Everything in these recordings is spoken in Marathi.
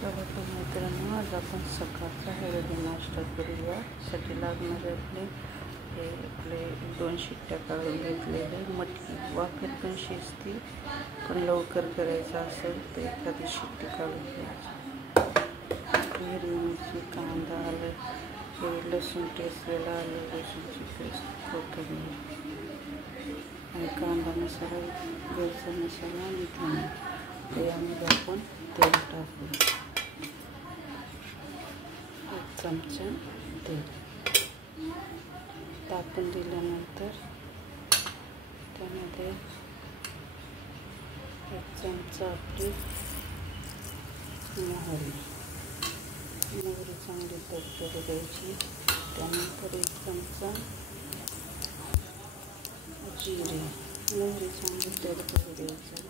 चला तर मित्रांनो, आज आपण सकाळचा हेल्दी नाश्ता करूया. साठी लागणारे आपले 2 शिट्ट्या काढून घेतलेले मटकी. वाफेत पण शिजती, पण लवकर करायचं असेल तर एखादी शिट्टी काढून घ्यायची. हिरवी मिरची, कांदा, आलं, लसूण टेचलेलं आलं, लसूणची पेस्ट, कोथिंबीर आणि कांदा मसाला, घरचा मसाला आणि धणे. यामध्ये आपण तेल टाकू, 1 चमचा तेल टाकून दिल्यानंतर त्यामध्ये 1 चमचा आपली मोहरी चांगली तडतडू द्यायची. त्यानंतर 1 चमचा जिरे, मोहरी चांगली तडतडू द्यायची.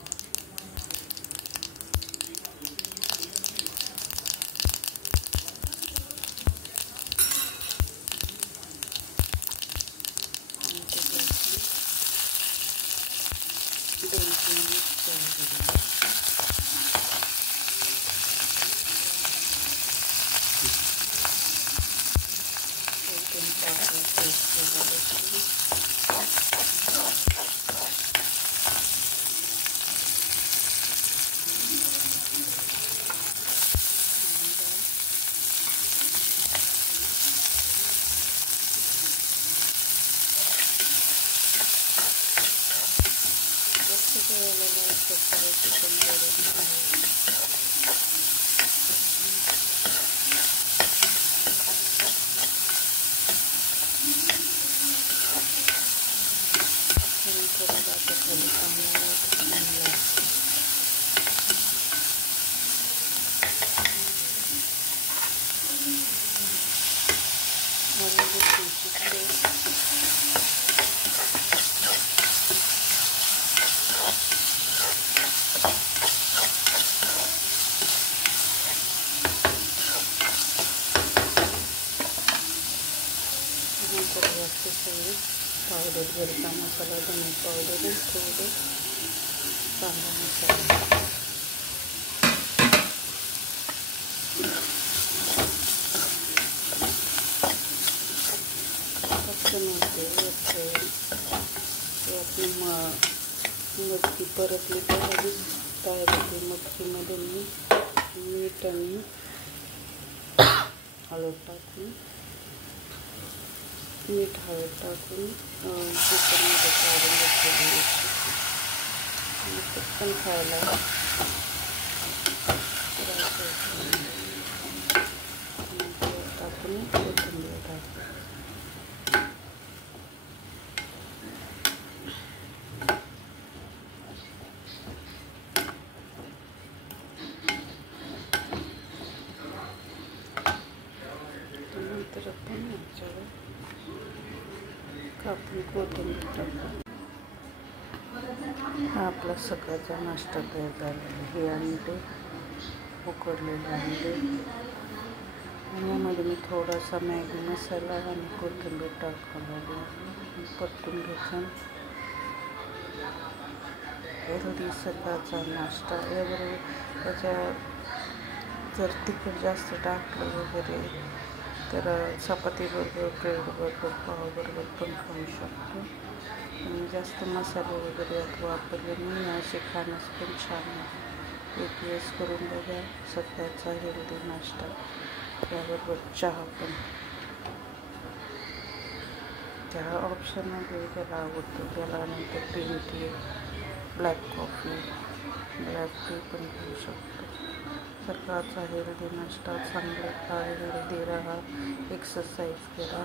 सगळी पावडर, घरचा मसाला, धने पावडर आणि थोडं कांदा मसाला पटकन होते. आपली मटकी परतली तर आधीच तयार होते. मटकीमध्ये मी मीठ आणि हळद टाकून कुकरमध्ये काढून घेतलेली पटकन खायला टाकून कोथिंबीर टाकून नंतर आपण याच्यावर कापून कोथिंबीर टाकू. हा आपला सकाळचा नाश्ता तयार झालेला. हे अंडे, उकडलेले अंडे आणि यामध्ये मी थोडासा मॅगी मसाला आणि कोथिंबीर टाकून परतून घेऊन हेल्दी सकाळचा नाश्ता. याबरोबर त्याच्या जर तिखट जास्त टाकलं वगैरे तर चपातीबरोबर, ब्रेडबरोबर, पावाबरोबर पण खाऊ शकतो. आणि जास्त मसाले वगैरे वापरले नाही, असे खाण्यास पण छान आहे. एक दिवस करून बघा सकाळचा हेल्दी नाश्ता. त्याबरोबर चहा पण, त्याला ऑप्शनमध्ये त्याला आवडतो त्याला. नंतर green tea, black coffee, black tea पण घेऊ शकतो. सकाळचा हेल्दी नाश्ता. चांगलं खा, हेल्दी राहा, एक्सरसाइज करा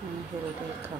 आणि हेल्दी खा.